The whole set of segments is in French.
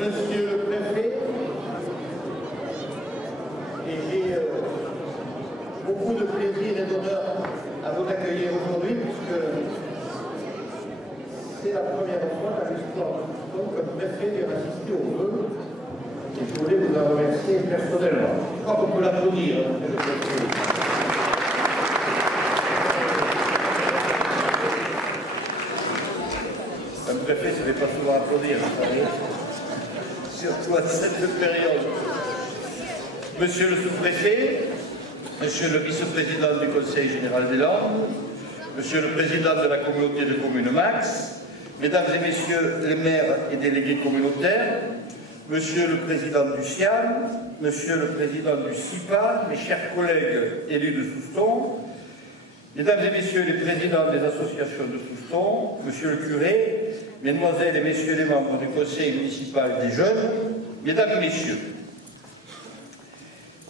Monsieur le Préfet, et j'ai beaucoup de plaisir et d'honneur à vous accueillir aujourd'hui, puisque c'est la première fois dans l'histoire de Soustons que le préfet vient assister au vœu, et je voulais vous en remercier personnellement. Je crois qu'on peut l'applaudir, monsieur le Préfet. Un préfet ne se fait pas souvent applaudir, vous savez, surtout à cette période. Monsieur le sous-préfet, monsieur le vice-président du Conseil général des Landes, monsieur le président de la communauté de communes Max, mesdames et messieurs les maires et délégués communautaires, monsieur le président du SIAM, monsieur le président du SIPA, mes chers collègues élus de Soustons, mesdames et messieurs les présidents des associations de Soustons, monsieur le curé, mesdemoiselles et messieurs les membres du conseil municipal des jeunes, mesdames et messieurs,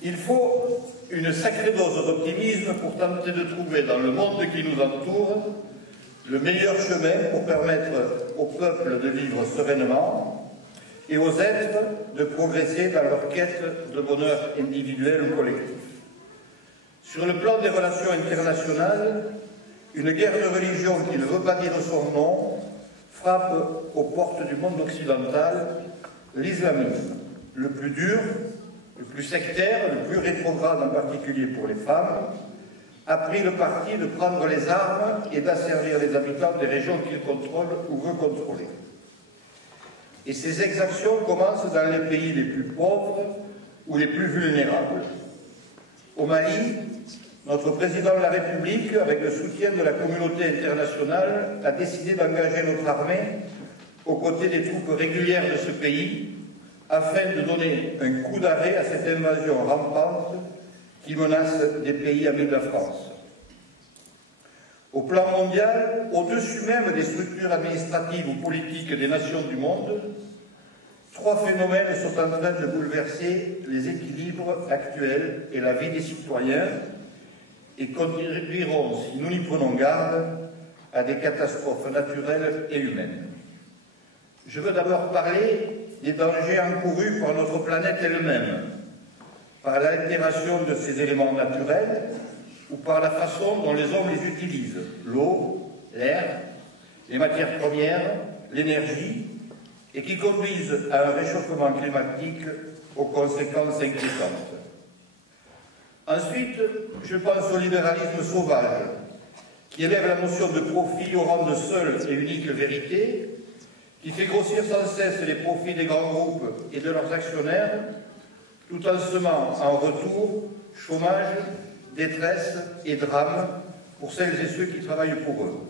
il faut une sacrée dose d'optimisme pour tenter de trouver dans le monde qui nous entoure le meilleur chemin pour permettre au peuple de vivre sereinement et aux êtres de progresser dans leur quête de bonheur individuel ou collectif. Sur le plan des relations internationales, une guerre de religion qui ne veut pas dire son nom frappe aux portes du monde occidental l'islamisme, le plus dur, le plus sectaire, le plus rétrograde en particulier pour les femmes, a pris le parti de prendre les armes et d'asservir les habitants des régions qu'il contrôle ou veut contrôler. Et ces exactions commencent dans les pays les plus pauvres ou les plus vulnérables. Au Mali, notre président de la République, avec le soutien de la communauté internationale, a décidé d'engager notre armée aux côtés des troupes régulières de ce pays afin de donner un coup d'arrêt à cette invasion rampante qui menace des pays amis de la France. Au plan mondial, au-dessus même des structures administratives ou politiques des nations du monde, trois phénomènes sont en train de bouleverser les équilibres actuels et la vie des citoyens et conduiront, si nous n'y prenons garde, à des catastrophes naturelles et humaines. Je veux d'abord parler des dangers encourus par notre planète elle-même, par l'altération de ces éléments naturels ou par la façon dont les hommes les utilisent, l'eau, l'air, les matières premières, l'énergie, et qui conduisent à un réchauffement climatique aux conséquences inquiétantes. Ensuite, je pense au libéralisme sauvage, qui élève la notion de profit au rang de seule et unique vérité, qui fait grossir sans cesse les profits des grands groupes et de leurs actionnaires, tout en semant en retour chômage, détresse et drame pour celles et ceux qui travaillent pour eux.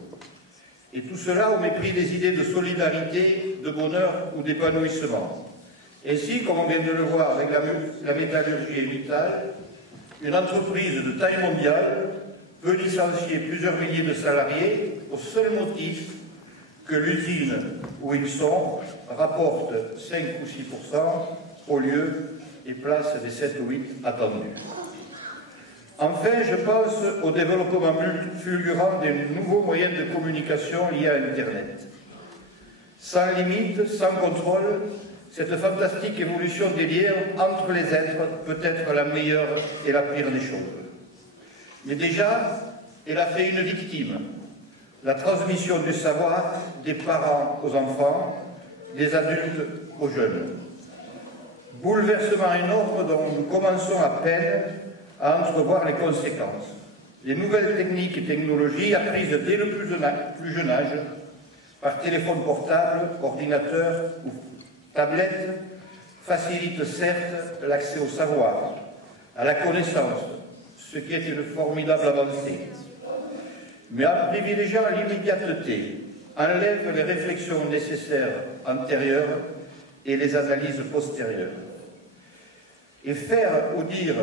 Et tout cela au mépris des idées de solidarité, de bonheur ou d'épanouissement. Ainsi, comme on vient de le voir avec la métallurgie et Mittal, une entreprise de taille mondiale peut licencier plusieurs milliers de salariés au seul motif que l'usine où ils sont rapporte 5 ou 6% au lieu et place des 7 ou 8 attendus. Enfin, je pense au développement fulgurant des nouveaux moyens de communication liés à Internet. Sans limite, sans contrôle, cette fantastique évolution des liens entre les êtres peut être la meilleure et la pire des choses. Mais déjà, elle a fait une victime. La transmission du savoir des parents aux enfants, des adultes aux jeunes. Bouleversement énorme dont nous commençons à peine à entrevoir les conséquences. Les nouvelles techniques et technologies apprises dès le plus jeune âge, par téléphone portable, ordinateur ou tablette, facilitent certes l'accès au savoir, à la connaissance, ce qui est une formidable avancée. Mais en privilégiant l'immédiateté, enlève les réflexions nécessaires antérieures et les analyses postérieures. Et faire ou dire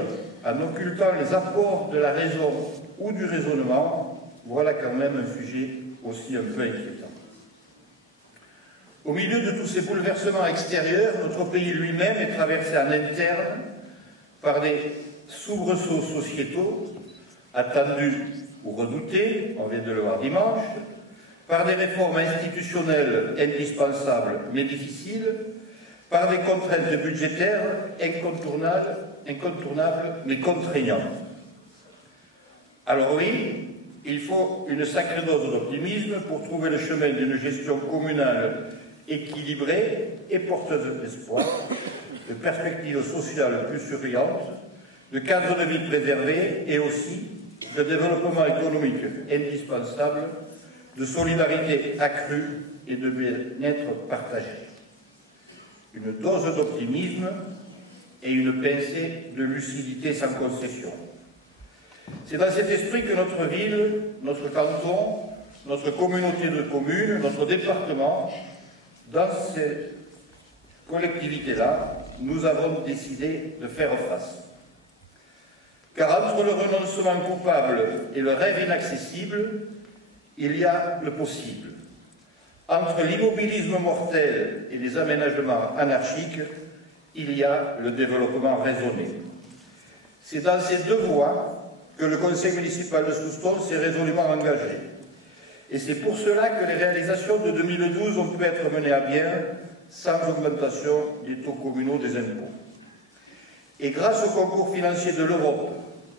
en occultant les apports de la raison ou du raisonnement, voilà quand même un sujet aussi un peu inquiétant. Au milieu de tous ces bouleversements extérieurs, notre pays lui-même est traversé en interne par des soubresauts sociétaux, attendus ou redoutés, on vient de le voir dimanche, par des réformes institutionnelles indispensables mais difficiles, par des contraintes budgétaires incontournables mais contraignantes. Alors oui, il faut une sacrée dose d'optimisme pour trouver le chemin d'une gestion communale équilibrée et porteuse d'espoir, de perspectives sociales plus souriantes, de cadres de vie préservés et aussi de développement économique indispensable, de solidarité accrue et de bien-être partagé. Une dose d'optimisme et une pincée de lucidité sans concession. C'est dans cet esprit que notre ville, notre canton, notre communauté de communes, notre département, dans ces collectivités-là, nous avons décidé de faire face. Car entre le renoncement coupable et le rêve inaccessible, il y a le possible. Entre l'immobilisme mortel et les aménagements anarchiques, il y a le développement raisonné. C'est dans ces deux voies que le conseil municipal de Soustons s'est résolument engagé. Et c'est pour cela que les réalisations de 2012 ont pu être menées à bien sans augmentation des taux communaux des impôts. Et grâce au concours financier de l'Europe,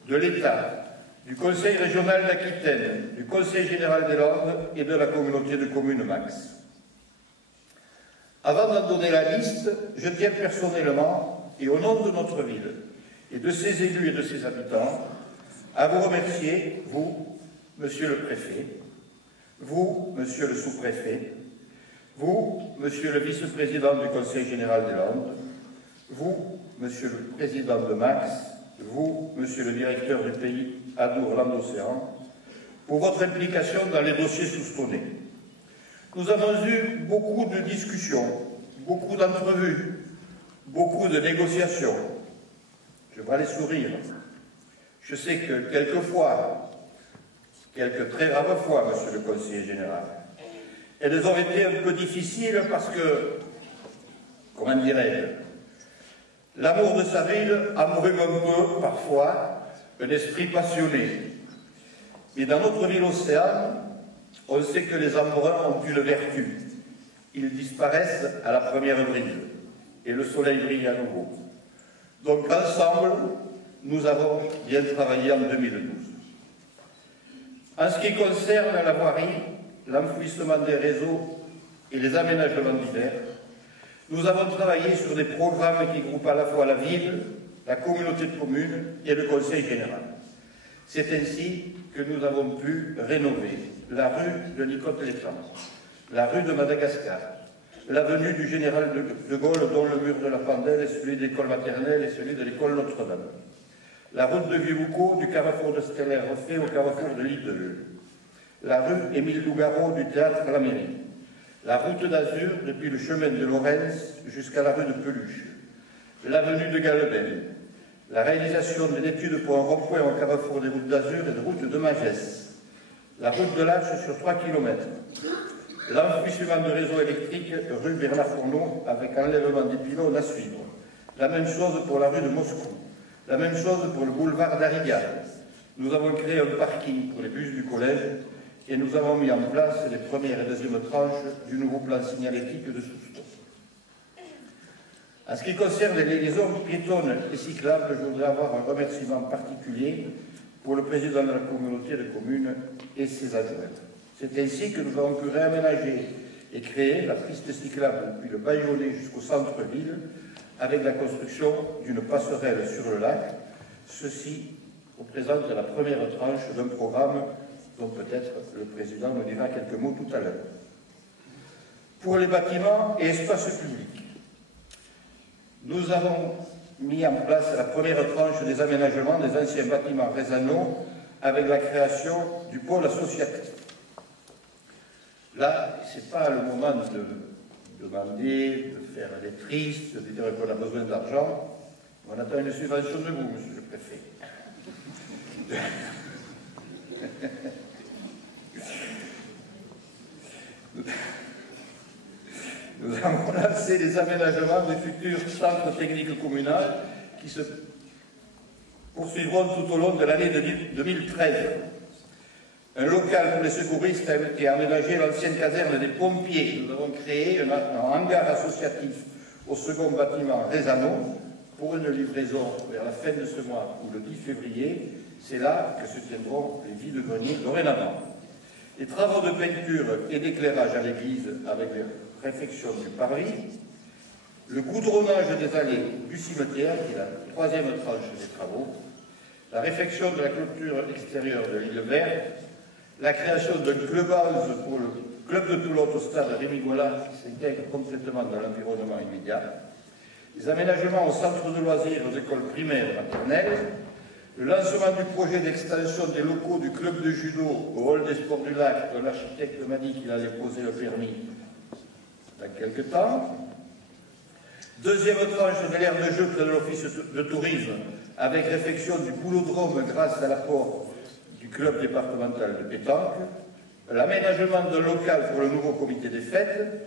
de l'État, du Conseil régional d'Aquitaine, du Conseil général des Landes et de la communauté de communes Max. Avant d'en donner la liste, je tiens personnellement, et au nom de notre ville, et de ses élus et de ses habitants, à vous remercier, vous, Monsieur le Préfet, vous, Monsieur le Sous-Préfet, vous, Monsieur le Vice-président du Conseil général des Landes, vous, Monsieur le Président de Max, vous, Monsieur le Directeur du pays Adour-Landes-Océan, pour votre implication dans les dossiers soustonnés. Nous avons eu beaucoup de discussions, beaucoup d'entrevues, beaucoup de négociations. Je vois les sourires. Je sais que quelquefois, quelques très rares fois, Monsieur le Conseiller général, elles ont été un peu difficiles parce que, comment dirais-je, l'amour de sa ville embrume un peu, parfois, un esprit passionné. Mais dans notre ville océane, on sait que les embruns ont une vertu. Ils disparaissent à la première brise, et le soleil brille à nouveau. Donc, ensemble, nous avons bien travaillé en 2012. En ce qui concerne la voirie, l'enfouissement des réseaux et les aménagements divers, nous avons travaillé sur des programmes qui groupent à la fois la ville, la communauté de communes et le conseil général. C'est ainsi que nous avons pu rénover la rue de Nicotte-l'Étang, la rue de Madagascar, l'avenue du Général de Gaulle, dont le mur de la Pandelle est celui de l'école maternelle et celui de l'école Notre-Dame, la route de Vieux-Boucau du carrefour de Stellaire refait au carrefour de l'Île-de-Leu, la rue Émile Lougaro du théâtre à la mairie, la route d'Azur depuis le chemin de Lorentz jusqu'à la rue de Peluche, l'avenue de Galben, la réalisation de l'étude pour un rond-point au carrefour des routes d'Azur et de route de Magès, la route de l'Arche sur 3 km, l'enfouissement de réseau électrique rue Bernard Fourneau avec enlèvement des pylônes à suivre, la même chose pour la rue de Moscou, la même chose pour le boulevard d'Arigal. Nous avons créé un parking pour les bus du collège et nous avons mis en place les premières et deuxièmes tranches du nouveau plan signalétique de Soustons. En ce qui concerne les liaisons piétonnes et cyclables, je voudrais avoir un remerciement particulier pour le président de la communauté de communes et ses adjoints. C'est ainsi que nous avons pu réaménager et créer la piste cyclable depuis le Baïonnet jusqu'au centre-ville avec la construction d'une passerelle sur le lac. Ceci représente la première tranche d'un programme dont peut-être le président nous dira quelques mots tout à l'heure. Pour les bâtiments et espaces publics, nous avons mis en place la première tranche des aménagements des anciens bâtiments résannaux avec la création du pôle associatif. Là, ce n'est pas le moment de demander, de faire les tristes, de dire qu'on a besoin d'argent. On attend une subvention de vous, Monsieur le Préfet. Nous avons lancé les aménagements du futur centre technique communal qui se poursuivront tout au long de l'année 2013. Un local pour les secouristes a été aménagé à l'ancienne caserne des pompiers. Nous avons créé un hangar associatif au second bâtiment Rézano pour une livraison vers la fin de ce mois ou le 10 février. C'est là que se tiendront les vides-greniers dorénavant. Les travaux de peinture et d'éclairage à l'église avec les réfections du parvis, le goudronnage des allées du cimetière, qui est la troisième tranche des travaux, la réfection de la clôture extérieure de l'île verte, la création d'un clubhouse pour le club de Toulon au stade Rémy-Gola, qui s'intègre complètement dans l'environnement immédiat, les aménagements au centre de loisirs aux écoles primaires et maternelles, le lancement du projet d'extension des locaux du club de judo au hall des sports du lac, dont l'architecte m'a dit qu'il allait poser le permis dans quelques temps. Deuxième tranche de l'aire de jeu de l'office de tourisme, avec réfection du boulodrome grâce à l'apport du club départemental de pétanque, l'aménagement d'un local pour le nouveau comité des fêtes,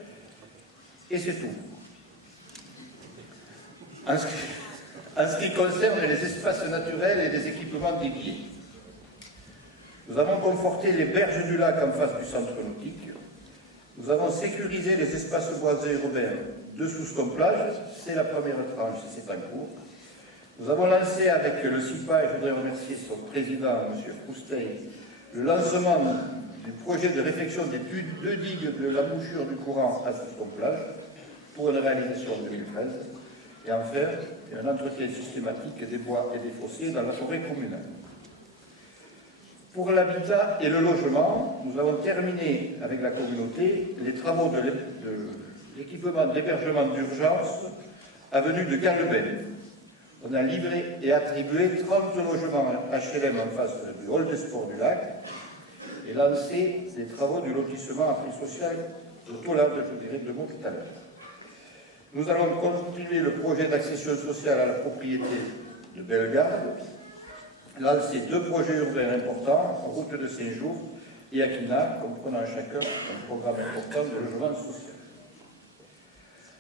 et c'est tout. En ce qui concerne les espaces naturels et les équipements dédiés, nous avons conforté les berges du lac en face du centre nautique. Nous avons sécurisé les espaces boisés urbains de Souscombe-Plage, c'est la première tranche, c'est en cours. Nous avons lancé avec le CIPA, et je voudrais remercier son président, M. Frousteil, le lancement du projet de réfection des deux digues de la bouchure du courant à Souscombe-Plage pour une réalisation en 2013. Et enfin, un entretien systématique des bois et des fossés dans la forêt communale. Pour l'habitat et le logement, nous avons terminé avec la communauté les travaux de l'équipement d'hébergement d'urgence avenue de Galeben. On a livré et attribué 30 logements HLM en face du hall des sports du lac et lancé des travaux du lotissement à prix social de Tolade, je dirais deux mots tout à l'heure. Nous allons continuer le projet d'accession sociale à la propriété de Bellegarde, lancer deux projets urbains importants, route de Saint-Jour et Aquina, comprenant chacun un programme important de logement social.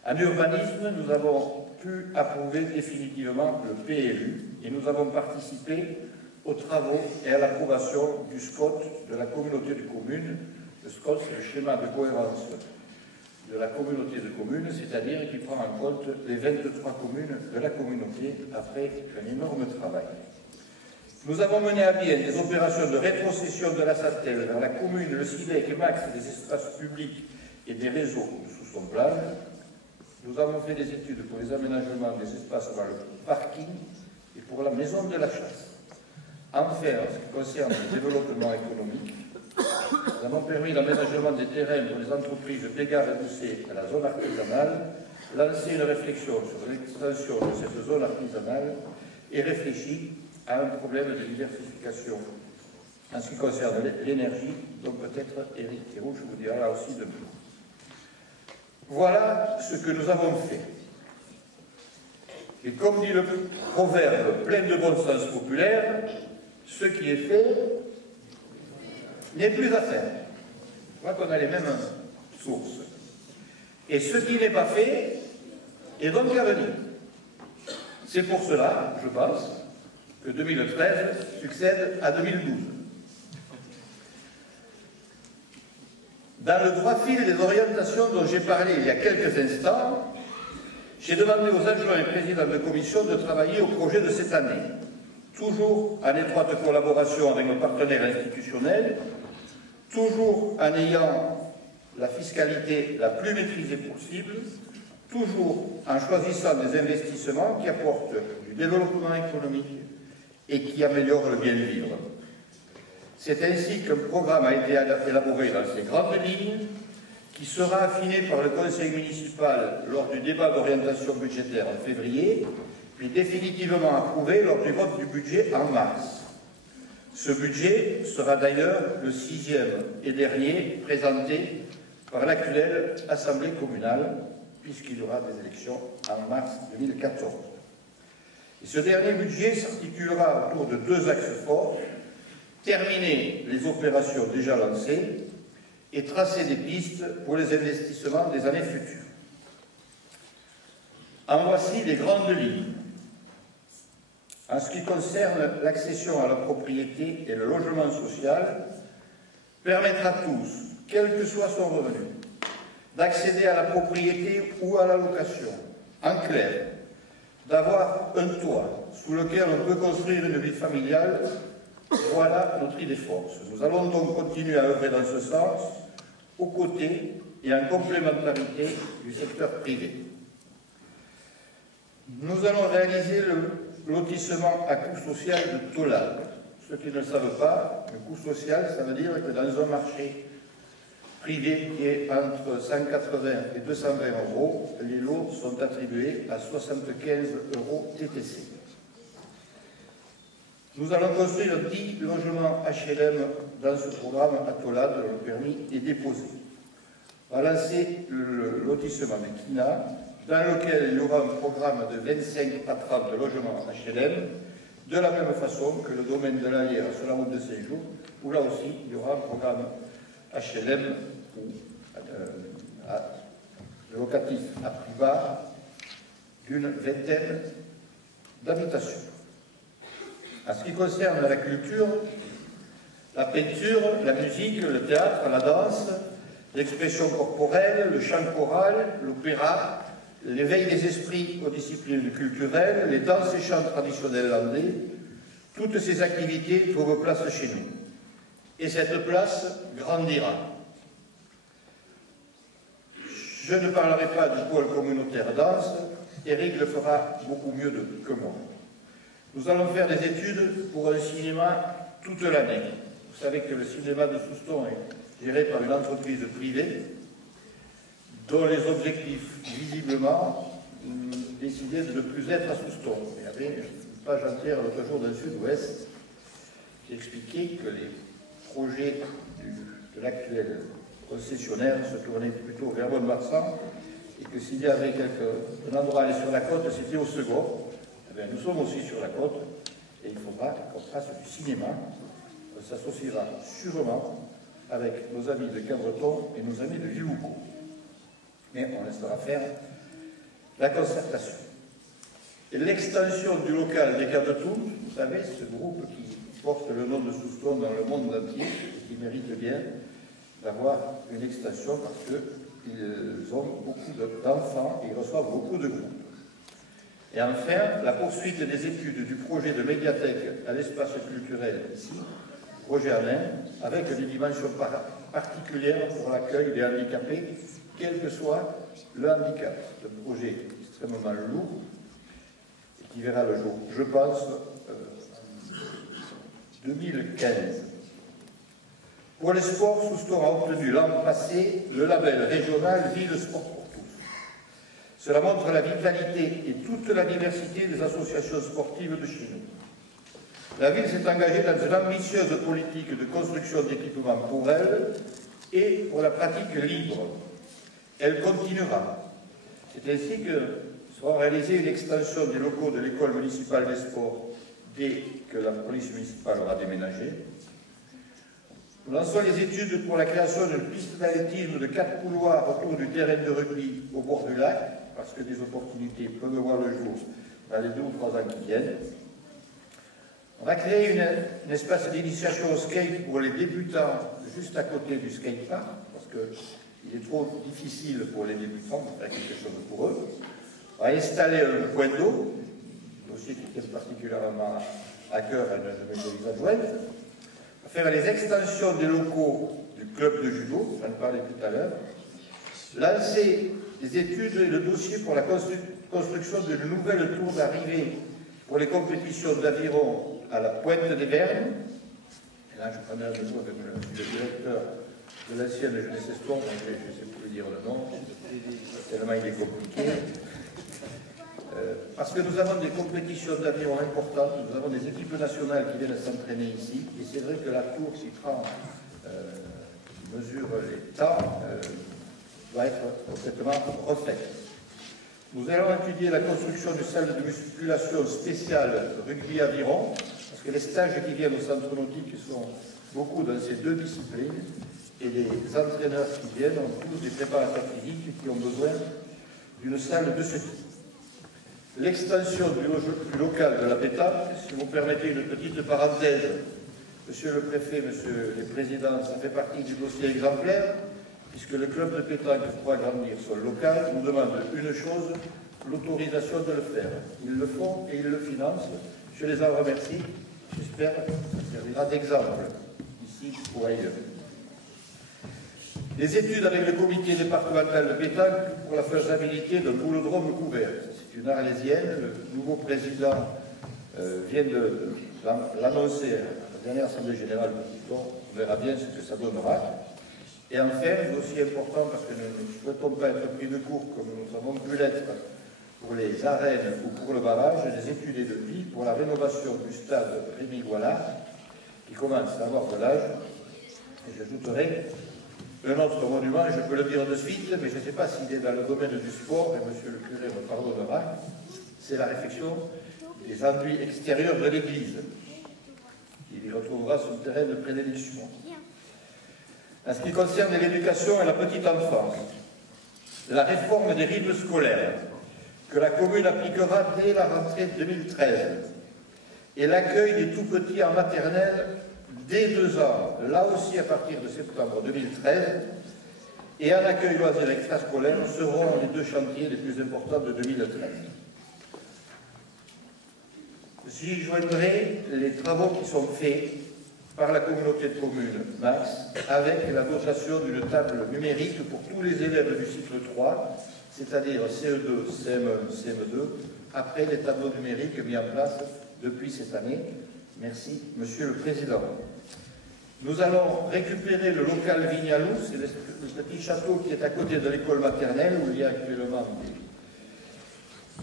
En urbanisme, nous avons pu approuver définitivement le PLU et nous avons participé aux travaux et à l'approbation du SCOT de la communauté de communes. Le SCOT, c'est le schéma de cohérence de la communauté de communes, c'est-à-dire qui prend en compte les 23 communes de la communauté après un énorme travail. Nous avons mené à bien des opérations de rétrocession de la Satelle vers la commune, le SIDEC et Max des espaces publics et des réseaux sous son plan. Nous avons fait des études pour les aménagements des espaces dans le parking et pour la maison de la chasse. Enfin, en ce qui concerne le développement économique, nous avons permis l'aménagement des terrains pour les entreprises d'Égard et Doucet à la zone artisanale, lancé une réflexion sur l'extension de cette zone artisanale et réfléchi à un problème de diversification en ce qui concerne l'énergie, donc peut-être Éric Thiroux, je vous dirai là aussi demain. Voilà ce que nous avons fait. Et comme dit le proverbe plein de bon sens populaire, ce qui est fait n'est plus à faire. Je crois qu'on a les mêmes sources. Et ce qui n'est pas fait est donc à venir. C'est pour cela, je pense, que 2013 succède à 2012. Dans le droit fil des orientations dont j'ai parlé il y a quelques instants, j'ai demandé aux adjoints et présidents de commission de travailler au projet de cette année, toujours en étroite collaboration avec nos partenaires institutionnels, toujours en ayant la fiscalité la plus maîtrisée possible, toujours en choisissant des investissements qui apportent du développement économique et qui améliorent le bien-vivre. C'est ainsi qu'un programme a été élaboré dans ses grandes lignes, qui sera affiné par le Conseil municipal lors du débat d'orientation budgétaire en février, puis définitivement approuvé lors du vote du budget en mars. Ce budget sera d'ailleurs le 6e et dernier présenté par l'actuelle Assemblée communale, puisqu'il y aura des élections en mars 2014. Et ce dernier budget s'articulera autour de deux axes forts: terminer les opérations déjà lancées et tracer des pistes pour les investissements des années futures. En voici les grandes lignes. En ce qui concerne l'accession à la propriété et le logement social, permettre à tous, quel que soit son revenu, d'accéder à la propriété ou à la location, En clair, d'avoir un toit sous lequel on peut construire une vie familiale, voilà notre idée force. Nous allons donc continuer à œuvrer dans ce sens, aux côtés et en complémentarité du secteur privé. Nous allons réaliser le lotissement à coût social de Tolade. Ceux qui ne le savent pas, le coût social, ça veut dire que dans un marché privé qui est entre 180 et 220 euros, les lots sont attribués à 75 euros TTC. Nous allons construire 10 logements HLM dans ce programme à Tolade, le permis est déposé. On va lancer le lotissement de Kina, dans lequel il y aura un programme de 25 à 30 logements HLM, de la même façon que le domaine de l'Allière sur la route de Saint-Jour, où là aussi il y aura un programme HLM ou locatif à prix bas d'une vingtaine d'habitations. En ce qui concerne la culture, la peinture, la musique, le théâtre, la danse, l'expression corporelle, le chant choral, l'opéra, l'éveil des esprits aux disciplines culturelles, les danses et chants traditionnels landais, toutes ces activités trouvent place chez nous. Et cette place grandira. Je ne parlerai pas du pôle communautaire danse, Eric le fera beaucoup mieux que moi. Nous allons faire des études pour un cinéma toute l'année. Vous savez que le cinéma de Souston est géré par une entreprise privée dont les objectifs, visiblement, décidaient de ne plus être à Souston. Il y avait une page entière l'autre jour d'un Sud-Ouest qui expliquait que les projets de l'actuel concessionnaire se tournaient plutôt vers Mont-de-Marsan et que s'il y avait un endroit à aller sur la côte, c'était au second. Eh bien, nous sommes aussi sur la côte et il faudra qu'on fasse du cinéma. On s'associera sûrement avec nos amis de Cabreton et nos amis de Villouco. Mais on laissera faire la concertation. Et l'extension du local des Cabretons, vous savez, ce groupe qui porte le nom de Souston dans le monde entier et qui mérite bien d'avoir une extension parce qu'ils ont beaucoup d'enfants et ils reçoivent beaucoup de groupes. Et enfin, la poursuite des études du projet de médiathèque à l'espace culturel ici, projet Alain, avec des dimensions particulières pour l'accueil des handicapés, quel que soit le handicap. Ce projet extrêmement lourd et qui verra le jour, je pense, en 2015. Pour les sports, Souston a obtenu l'an passé le label régional Ville Sport pour tous. Cela montre la vitalité et toute la diversité des associations sportives de chez nous. La ville s'est engagée dans une ambitieuse politique de construction d'équipements pour elle et pour la pratique libre. Elle continuera. C'est ainsi que sera réalisée une extension des locaux de l'école municipale des sports dès que la police municipale aura déménagé. Nous lançons les études pour la création d'une piste d'athlétisme de 4 couloirs autour du terrain de rugby au bord du lac, parce que des opportunités peuvent voir le jour dans les 2 ou 3 ans qui viennent. On va créer un espace d'initiation au skate pour les débutants juste à côté du skatepark, parce qu'il est trop difficile pour les débutants de faire quelque chose pour eux. On va installer un point d'eau, dossier qui tient particulièrement à cœur à une de mes adjointes. On va faire les extensions des locaux du club de judo, j'en parlais tout à l'heure. Lancer les études et le dossier pour la construction d'une nouvelle tour d'arrivée pour les compétitions d'aviron à la Pointe des Vernes. Et là, je prenais rendez-vous avec le directeur de l'ancienne Jeunesse Espoir, je ne sais plus dire le nom, tellement il est compliqué. Parce que nous avons des compétitions d'aviron importantes, nous avons des équipes nationales qui viennent s'entraîner ici, et c'est vrai que la tour, qui prend, qui mesure les temps, va être complètement refaite. Nous allons étudier la construction d'une salle de musculation spéciale rugby-aviron, parce que les stages qui viennent au centre nautique sont beaucoup dans ces 2 disciplines, et les entraîneurs qui viennent ont tous des préparateurs physiques qui ont besoin d'une salle de ce type. L'extension du local de la pétanque, si vous permettez une petite parenthèse, Monsieur le Préfet, Monsieur les Présidents, ça fait partie du dossier exemplaire, puisque le club de pétanque pour agrandir son local nous demande une chose, l'autorisation de le faire. Ils le font et ils le financent. Je les en remercie. J'espère que ça servira d'exemple, ici ou ailleurs. Les études avec le comité départemental de pétanque pour la faisabilité d'un boulodrome couvert. C'est une Arlésienne. Le nouveau président vient de l'annoncer à la dernière assemblée générale. On verra bien ce que ça donnera. Et enfin, aussi important, parce que nous ne souhaitons pas être pris de court comme nous avons pu l'être pour les arènes ou pour le barrage, des études et devis pour la rénovation du stade Rémy-Goalard, qui commence à avoir de l'âge. Et j'ajouterai un autre monument, je peux le dire de suite, mais je ne sais pas s'il est dans le domaine du sport, et monsieur le curé me pardonnera, c'est la réfection des enduits extérieurs de l'église. Il y retrouvera son terrain de prédilection. En ce qui concerne l'éducation et la petite enfance, la réforme des rythmes scolaires que la commune appliquera dès la rentrée 2013 et l'accueil des tout-petits en maternelle dès 2 ans, là aussi à partir de septembre 2013, et un accueil loisir extrascolaire seront les 2 chantiers les plus importants de 2013. J'y joindrai les travaux qui sont faits par la communauté de communes Max, avec la dotation d'une table numérique pour tous les élèves du cycle 3, c'est-à-dire CE2, CM1, CM2, après les tableaux numériques mis en place depuis cette année. Merci, Monsieur le Président. Nous allons récupérer le local Vignalou, c'est le petit château qui est à côté de l'école maternelle, où il y a actuellement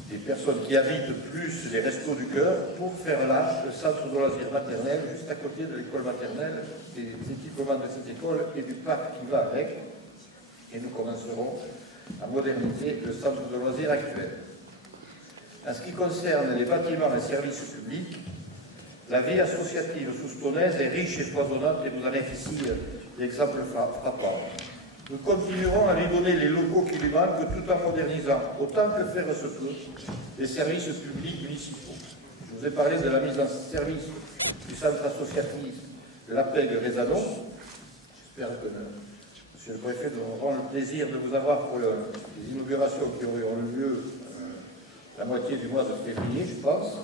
des personnes qui habitent plus les restos du cœur, pour faire là le centre de loisirs maternel, juste à côté de l'école maternelle, des équipements de cette école et du parc qui va avec. Et nous commencerons à moderniser le centre de loisirs actuel. En ce qui concerne les bâtiments et services publics, la vie associative soustonnaise est riche et foisonnante, et vous en êtes ici l'exemple frappant. Nous continuerons à lui donner les locaux qui lui manquent, tout en modernisant, autant que faire se peut, les services publics municipaux. Je vous ai parlé de la mise en service du centre associatif de la Pègue-Rézanon. J'espère que Monsieur le Préfet nous aura le plaisir de vous avoir pour les inaugurations qui auront lieu la moitié du mois de février, je pense.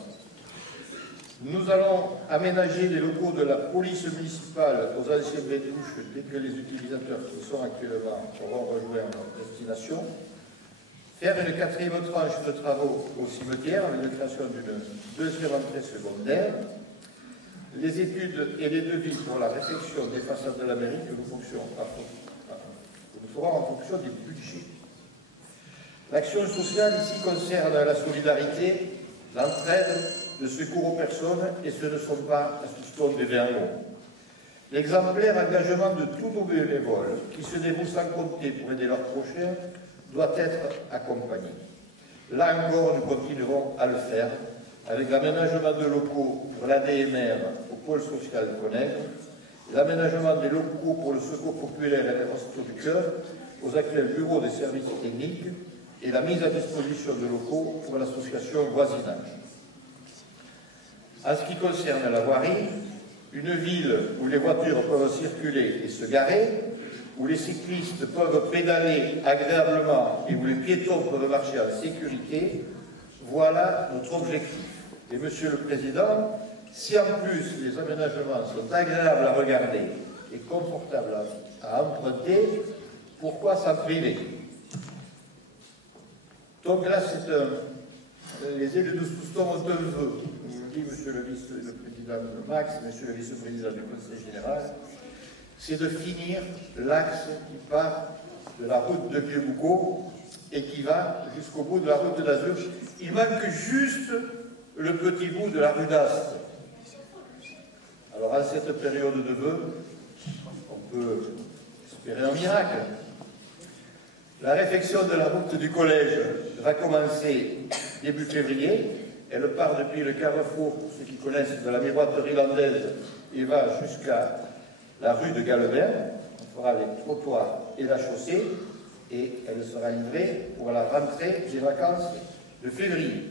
Nous allons aménager les locaux de la police municipale aux anciens Bétouches dès que les utilisateurs qui sont actuellement auront rejoint leur destination. Faire une 4e tranche de travaux au cimetière avec la création d'une 2e entrée secondaire. Les études et les devis pour la réfection des façades de la mairie que nous ferons en fonction des budgets. L'action sociale ici concerne la solidarité, l'entraide, le secours aux personnes, et ce ne sont pas à soupçon des verrons. L'exemplaire engagement de tous nos bénévoles qui se dévouent sans compter pour aider leurs prochains doit être accompagné. Là encore, nous continuerons à le faire avec l'aménagement de locaux pour l'ADMR au pôle social de Connègre, l'aménagement des locaux pour le secours populaire et les restos du cœur aux actuels bureaux des services techniques et la mise à disposition de locaux pour l'association voisinage. En ce qui concerne la voirie, une ville où les voitures peuvent circuler et se garer, où les cyclistes peuvent pédaler agréablement et où les piétons peuvent marcher en sécurité, voilà notre objectif. Et Monsieur le Président, si en plus les aménagements sont agréables à regarder et confortables à emprunter, pourquoi s'en priver? Donc là, les élus de Souston ont un vœu, nous dit Monsieur le Président Max, Monsieur le Vice-président du Conseil général, c'est de finir l'axe qui part de la route de Vieux-Boucau et qui va jusqu'au bout de la route d'Azur. Il manque juste le petit bout de la rue d'Ast. Alors, à cette période de vœux, on peut espérer un miracle. La réfection de la route du collège va commencer début février. Elle part depuis le carrefour, pour ceux qui connaissent, de la miroiterie landaise et va jusqu'à la rue de Galevin. On fera les trottoirs et la chaussée et elle sera livrée pour la rentrée des vacances de février,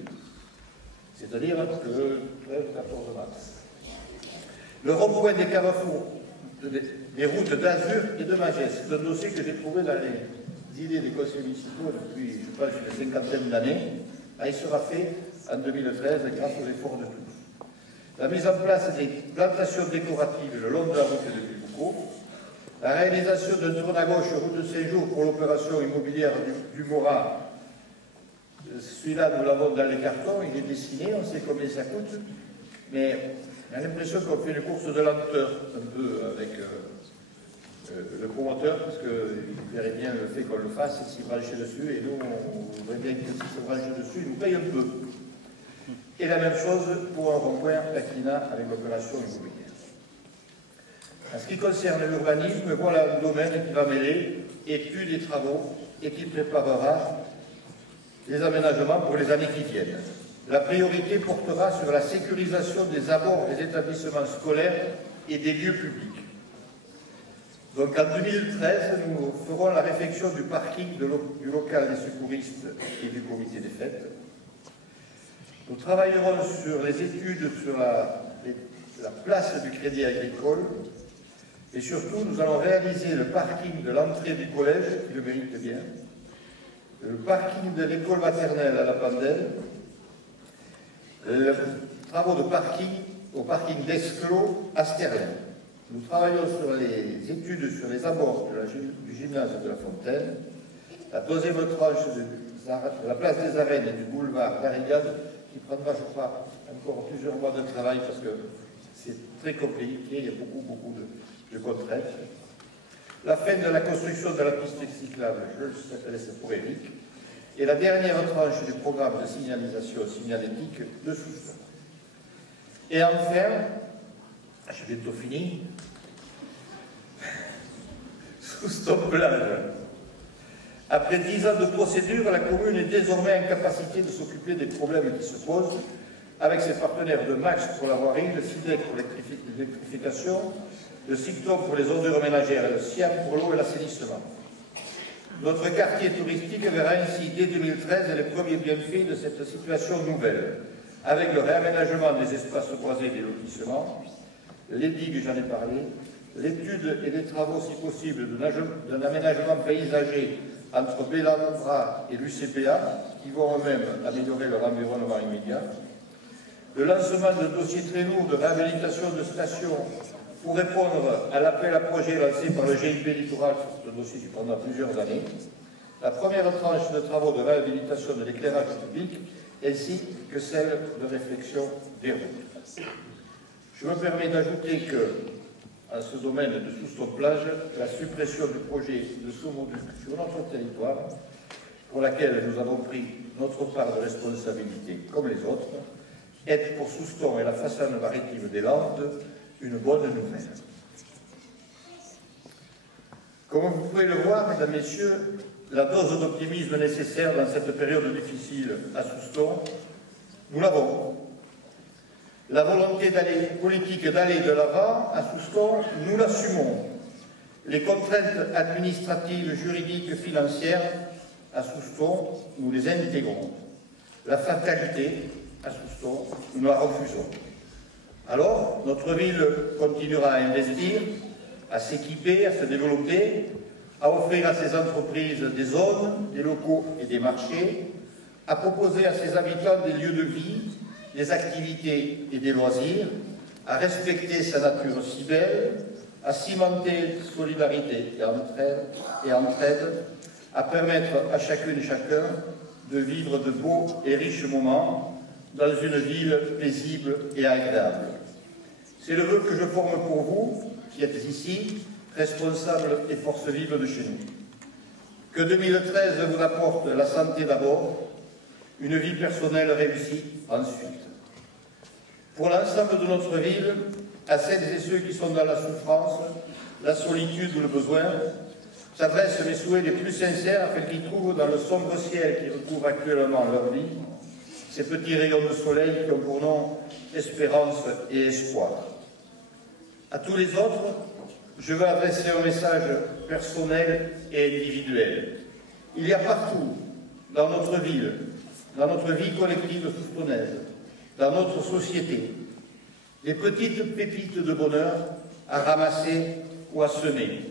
c'est-à-dire le 13-14 mars. Le rond-point des carrefours, des routes d'Azur et de Magès, c'est un dossier que j'ai trouvé dans idées des conseils municipaux depuis, je pense, une cinquantaine d'années, il sera fait en 2013 grâce aux efforts de tous. La mise en place des plantations décoratives le long de la route de Bilbouco, la réalisation d'un tour à gauche route de Saint-Jean pour l'opération immobilière du Morat. Celui-là, nous l'avons dans les cartons, il est dessiné, on sait combien ça coûte, mais on a l'impression qu'on fait une course de lenteur un peu avec le promoteur, parce qu'il verrait bien le fait qu'on le fasse et s'y brancher dessus, et nous, on voudrait bien que s'il se branche dessus, il nous paye un peu. Et la même chose pour un rond-point Aquina avec l'opération immobilière. En ce qui concerne l'urbanisme, voilà un domaine qui va mêler études et travaux et qui préparera les aménagements pour les années qui viennent. La priorité portera sur la sécurisation des abords des établissements scolaires et des lieux publics. Donc en 2013, nous ferons la réfection du parking du local des secouristes et du comité des fêtes. Nous travaillerons sur les études sur la place du crédit agricole et surtout nous allons réaliser le parking de l'entrée du collège, qui le mérite bien, le parking de l'école maternelle à la Pandelle, les travaux de parking au parking d'Esclos à Sterling. Nous travaillons sur les études sur les abords du gymnase de la Fontaine, la deuxième tranche de la place des Arènes et du boulevard d'Arrigade, qui prendra, je crois, encore plusieurs mois de travail parce que c'est très compliqué, il y a beaucoup de contraintes. La fin de la construction de la piste cyclable, je laisse pour Eric, et la dernière tranche du programme de signalisation signalétique de Soustons. Et enfin, j'ai bientôt fini, Soustons-Plage. Après 10 ans de procédure, la commune est désormais en capacité de s'occuper des problèmes qui se posent avec ses partenaires de Max pour la voirie, le SIDEC pour l'électrification, le SICTOM pour les ordures ménagères et le SIAM pour l'eau et l'assainissement. Notre quartier touristique verra ainsi dès 2013 les premiers bienfaits de cette situation nouvelle, avec le réaménagement des espaces boisés des lotissements, les digues, j'en ai parlé, l'étude et les travaux, si possible, d'un aménagement paysager entre Bellandra et l'UCPA, qui vont eux-mêmes améliorer leur environnement immédiat, le lancement de dossiers très lourds de réhabilitation de stations pour répondre à l'appel à projet lancé par le GIP Littoral, ce dossier qui prendra plusieurs années, la première tranche de travaux de réhabilitation de l'éclairage public, ainsi que celle de réflexion des routes. Je me permets d'ajouter que, en ce domaine de Soustons-Plage, la suppression du projet de Saumoduc sur notre territoire, pour laquelle nous avons pris notre part de responsabilité comme les autres, est pour Soustons et la façade maritime des Landes une bonne nouvelle. Comme vous pouvez le voir, mesdames, messieurs, la dose d'optimisme nécessaire dans cette période difficile à Soustons, nous l'avons. La volonté politique d'aller de l'avant à Soustons, nous l'assumons. Les contraintes administratives, juridiques, financières à Soustons, nous les intégrons. La fatalité à Soustons, nous la refusons. Alors, notre ville continuera à investir, à s'équiper, à se développer, à offrir à ses entreprises des zones, des locaux et des marchés, à proposer à ses habitants des lieux de vie, des activités et des loisirs, à respecter sa nature si belle, à cimenter solidarité et entraide, à permettre à chacune et chacun de vivre de beaux et riches moments dans une ville paisible et agréable. C'est le vœu que je forme pour vous, qui êtes ici, responsables et forces vives de chez nous. Que 2013 vous apporte la santé d'abord, une vie personnelle réussie ensuite. Pour l'ensemble de notre ville, à celles et ceux qui sont dans la souffrance, la solitude ou le besoin, s'adressent mes souhaits les plus sincères afin qu'ils trouvent dans le sombre ciel qui recouvre actuellement leur vie ces petits rayons de soleil qui ont pour nom espérance et espoir. À tous les autres, je veux adresser un message personnel et individuel. Il y a partout, dans notre ville, dans notre vie collective soustonnaise, dans notre société, des petites pépites de bonheur à ramasser ou à semer.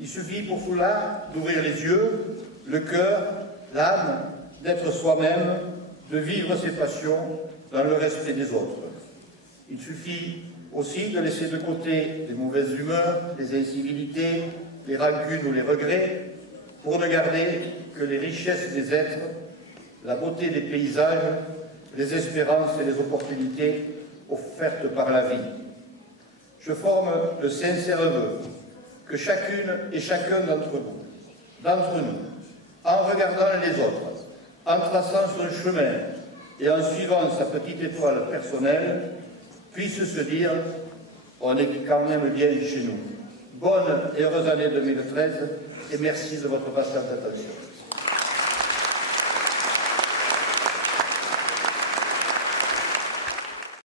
Il suffit pour cela d'ouvrir les yeux, le cœur, l'âme, d'être soi-même, de vivre ses passions dans le respect des autres. Il suffit aussi de laisser de côté les mauvaises humeurs, les incivilités, les rancunes ou les regrets, pour ne garder que les richesses des êtres, la beauté des paysages, les espérances et les opportunités offertes par la vie. Je forme le sincère vœu que chacune et chacun d'entre nous, en regardant les autres, en traçant son chemin et en suivant sa petite étoile personnelle, puisse se dire « on est quand même bien chez nous ». Bonne et heureuse année 2013 et merci de votre patiente attention.